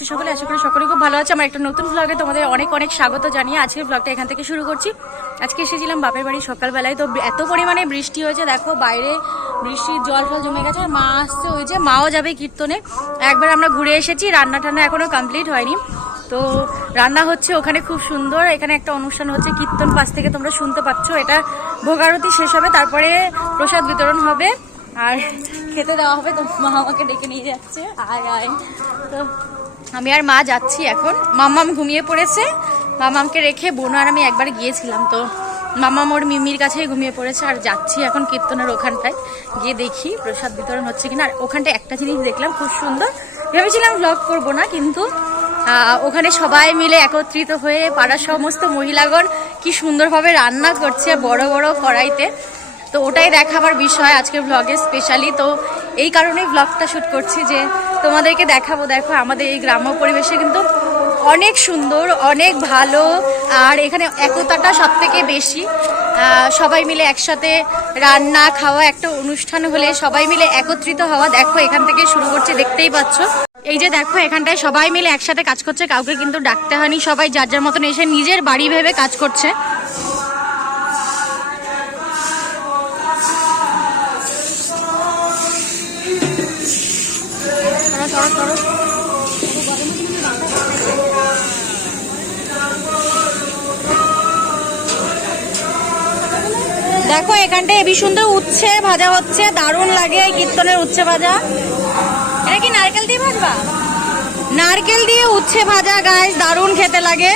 আছো সকলে? আশা করি সকলে খুব ভালো আছে। আমার একটা নতুন ব্লগে তোমাদের অনেক অনেক স্বাগত জানিয়ে আজকের ব্লগটা এখান থেকে শুরু করছি। আজকে এসেছিলাম বাপের বাড়ি সকালবেলায়, তো এত পরিমাণে বৃষ্টি হয়েছে, দেখো বাইরে বৃষ্টির জল ফল জমে গেছে। আর মা আসছে, ওই যে মাও যাবে কীর্তনে। একবার আমরা ঘুরে এসেছি, রান্না টান্না এখনো কমপ্লিট হয়নি, তো রান্না হচ্ছে ওখানে খুব সুন্দর। এখানে একটা অনুষ্ঠান হচ্ছে, কীর্তন পাশ থেকে তোমরা শুনতে পাচ্ছ। এটা ভোগ আরতি শেষ হবে, তারপরে প্রসাদ বিতরণ হবে আর খেতে দেওয়া হবে। তো মা আমাকে ডেকে নিয়ে যাচ্ছে, আয় আয়। তো আমি আর মা যাচ্ছি এখন। মাম্মাম ঘুমিয়ে পড়েছে, মাম্মামকে রেখে বোন আর আমি একবার গিয়েছিলাম, তো মাম্মাম ওর মিমির কাছেই ঘুমিয়ে পড়েছে। আর যাচ্ছি এখন কীর্তনের ওখানটায় গিয়ে দেখি প্রসাদ বিতরণ হচ্ছে কিনা। আর ওখানটায় একটা জিনিস দেখলাম খুব সুন্দর, ভেবেছিলাম ব্লগ করবো না, কিন্তু ওখানে সবাই মিলে একত্রিত হয়ে পাড়ার সমস্ত মহিলাগণ কি সুন্দরভাবে রান্না করছে বড় বড় কড়াইতে। তো ওটাই দেখাবার বিষয় আজকের ব্লগে স্পেশালি। তো এই কারণেই ব্লগটা শ্যুট করছি, যে তোমাদেরকে দেখাবো। দেখো আমাদের এই গ্রাম্য পরিবেশে কিন্তু অনেক সুন্দর, অনেক ভালো। আর এখানে একতাটা সব থেকে বেশি, সবাই মিলে একসাথে রান্না খাওয়া, একটা অনুষ্ঠান হলে সবাই মিলে একত্রিত হওয়া। দেখো এখান থেকে শুরু করছে, দেখতেই পাচ্ছ। এই যে দেখো এখানটায় সবাই মিলে একসাথে কাজ করছে, কাউকে কিন্তু ডাকতে হয়নি, সবাই যার যার মতন এসে নিজের বাড়ি ভেবে কাজ করছে। দেখো এখানটায় এবি সুন্দর উচ্ছে ভাজা হচ্ছে, দারুণ লাগে কীর্তনের উচ্ছে ভাজা। এটা কি নারকেল দিয়ে ভাজবা? নারকেল দিয়ে উচ্ছে ভাজা গাইস, দারুণ খেতে লাগে।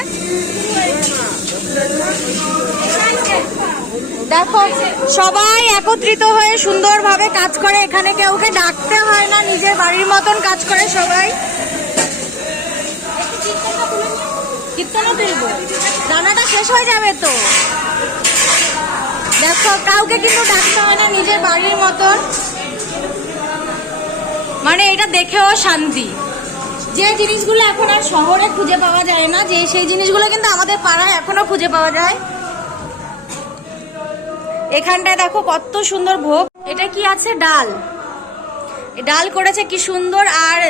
দেখো সবাই একত্রিত হয়ে সুন্দরভাবে কাজ করে, এখানে কাউকে ডাকতে হয় না, নিজের বাড়ির মতন কাজ করে সবাই। কীর্তনও তুলবো, রান্নাটা শেষ হয়ে যাবে তো। দেখো কাউকে কিন্তু ডাকতে হয় না, নিজের বাড়ির মতন। মানে এটা দেখেও শান্তি, যে জিনিসগুলো এখন আর শহরে খুঁজে পাওয়া যায় না, যে সেই জিনিসগুলো কিন্তু আমাদের পাড়ায় এখনো খুঁজে পাওয়া যায়। এখানটায় দেখো কত সুন্দর ভোগ। এটা কি আছে? ডাল, ডাল করেছে কি সুন্দর। আর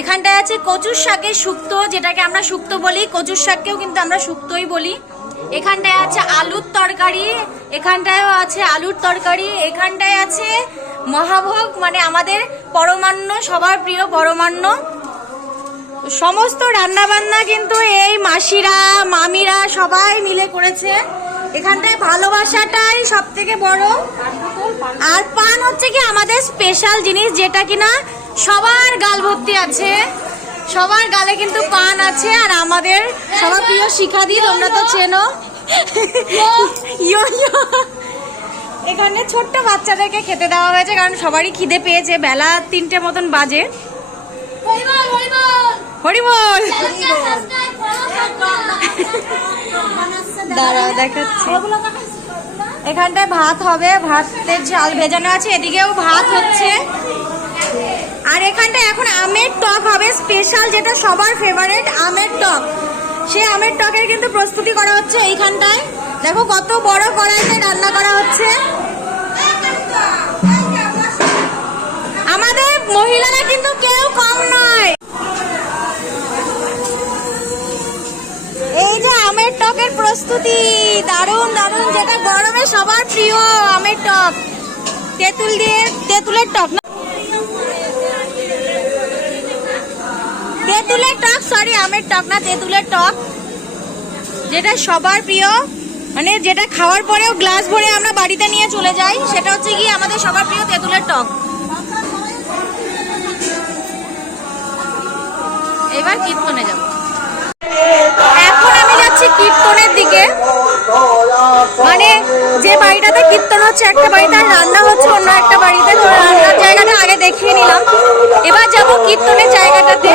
এখানটায় আছে কচুর শাকের শুক্তো, যেটাকে আমরা শুক্তো বলি, কচুর শাককেও কিন্তু আমরা শুক্তোই বলি। এখানটায় আছে আলুর তরকারি, এখানটায়ও আছে আলুর তরকারি। এখানটায় আছে মহাভোগ, মানে আমাদের পরমান্ন, সবার প্রিয় পরমান্ন। সমস্ত রান্না বান্না কিন্তু এই মাসিরা মামিরা সবাই মিলে করেছে। এখানটায় ভালোবাসাটাই সব থেকে বড়। আর পান হচ্ছে কি আমাদের স্পেশাল জিনিস, যেটা কিনা সবার গাল ভর্তি আছে, সবার গালে কিন্তু পান আছে। আর আমাদের সবার প্রিয় শিখাদি, তোমরা তো চেনো। এখানে ছোট্ট বাচ্চাদেরকে খেতে দেওয়া হয়েছে, কারণ সবারই খিদে পেয়েছে, বেলা 3টে মতন বাজে। হরিবল দাঁড়াও দেখাচ্ছি। এখানটায় ভাত হবে, ভাতের চাল ভেজানো আছে, এদিকেও ভাত হচ্ছে। আর এখানটা এখন আমের টক হবে স্পেশাল, যেটা সবার ফেভারিট, আমের টক। সেই আমের টকের কিন্তু প্রস্তুতি করা হচ্ছে এইখানটায়। দেখো কত বড় কড়াইতে রান্না করা হচ্ছে। আমাদের মহিলারা কিন্তু কেউ কম নয়। এই যে আমের টকের প্রস্তুতি, দারুণ দারুণ, যেটা গরমে সবার প্রিয় আমের টক। তেঁতুল দিয়ে, তেঁতুলের টক না, তেঁতুলের টক, সরি আমের টক না, তেঁতুলের টক, যেটা সবার প্রিয়। মানে যেটা খাওয়ার পরেও গ্লাস ভরে আমরা বাড়িতে নিয়ে চলে যাই, সেটা হচ্ছে কি আমাদের সবার প্রিয় তেঁতুলের টক। এবার কীর্তনে যাব। এখন আমি যাচ্ছি কীর্তনের দিকে, মানে যে বাড়িটাতে কীর্তন হচ্ছে একটা বাড়িতে, আর রান্না হচ্ছে অন্য একটা বাড়িতে। তো রান্নার জায়গাটা আগে দেখিয়ে নিলাম, এবার যাব কীর্তনের জায়গাটাতে।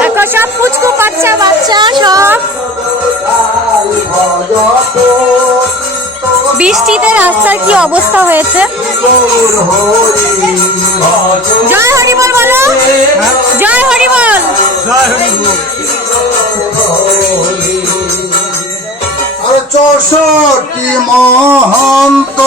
দেখো সব পুচকু বাচ্চা বাচ্চা সব। বৃষ্টিতে রাস্তার কি অবস্থা হয়েছে। জয় হরিবল বলো, জয় হরিবল। চৌষট্টি মহন্ত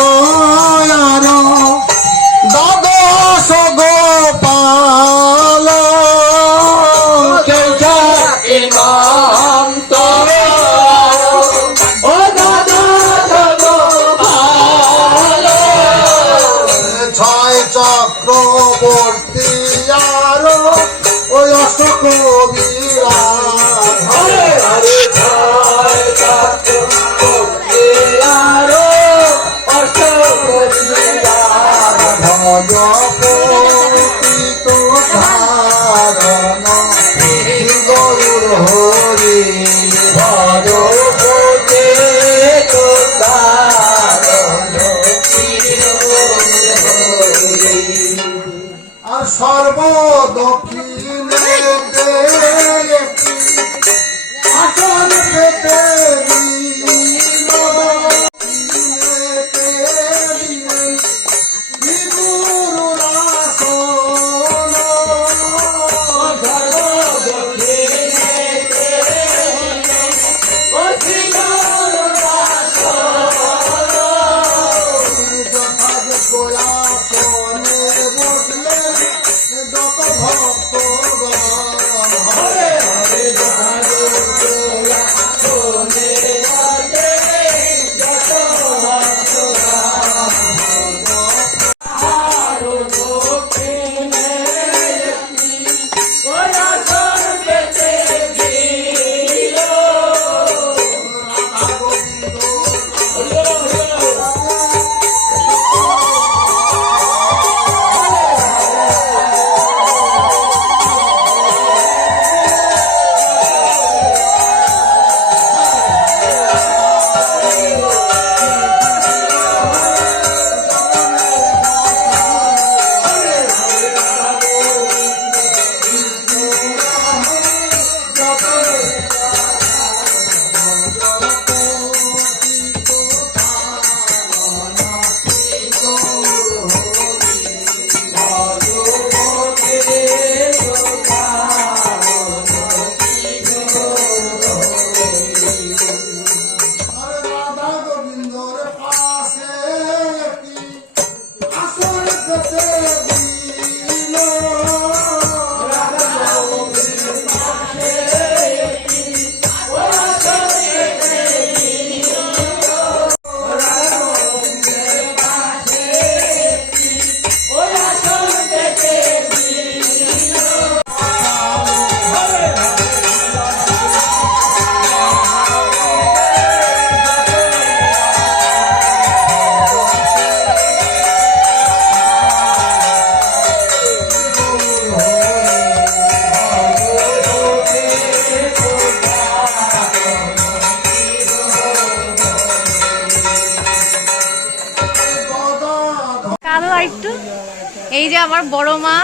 যে আমার বড় মা,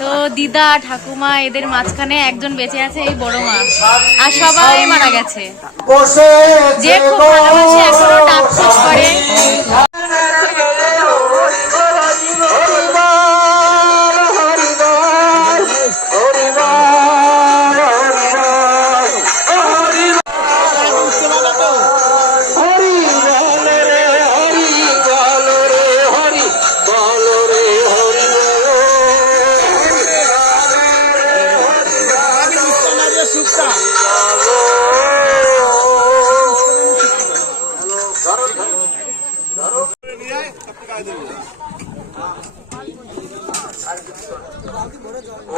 তো দিদা ঠাকুমা এদের মাঝখানে একজন বেঁচে আছে, এই বড় মা, আর সবাই মারা গেছে। যে খুব ভালোবাসে এখনো টাচ করে।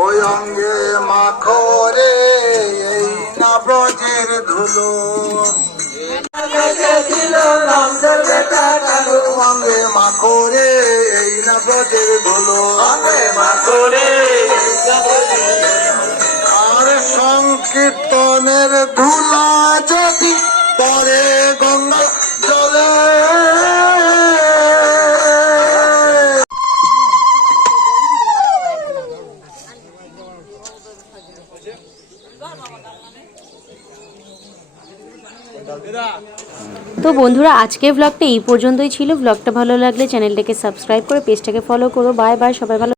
ওই অঙ্গে মাখরে এই না ব্রজের ধুলো, অঙ্গে মাখরে এই না ব্রজের ধুলো, আর সংকীর্তনের ধুলা যদি পরে গঙ্গা জলে। তো বন্ধুরা আজকের ব্লগটা এই পর্যন্তই ছিল। ব্লগটা ভালো লাগলে চ্যানেলটাকে সাবস্ক্রাইব করে পেজটাকে ফলো করো। বাই বাই, সবাই ভালো।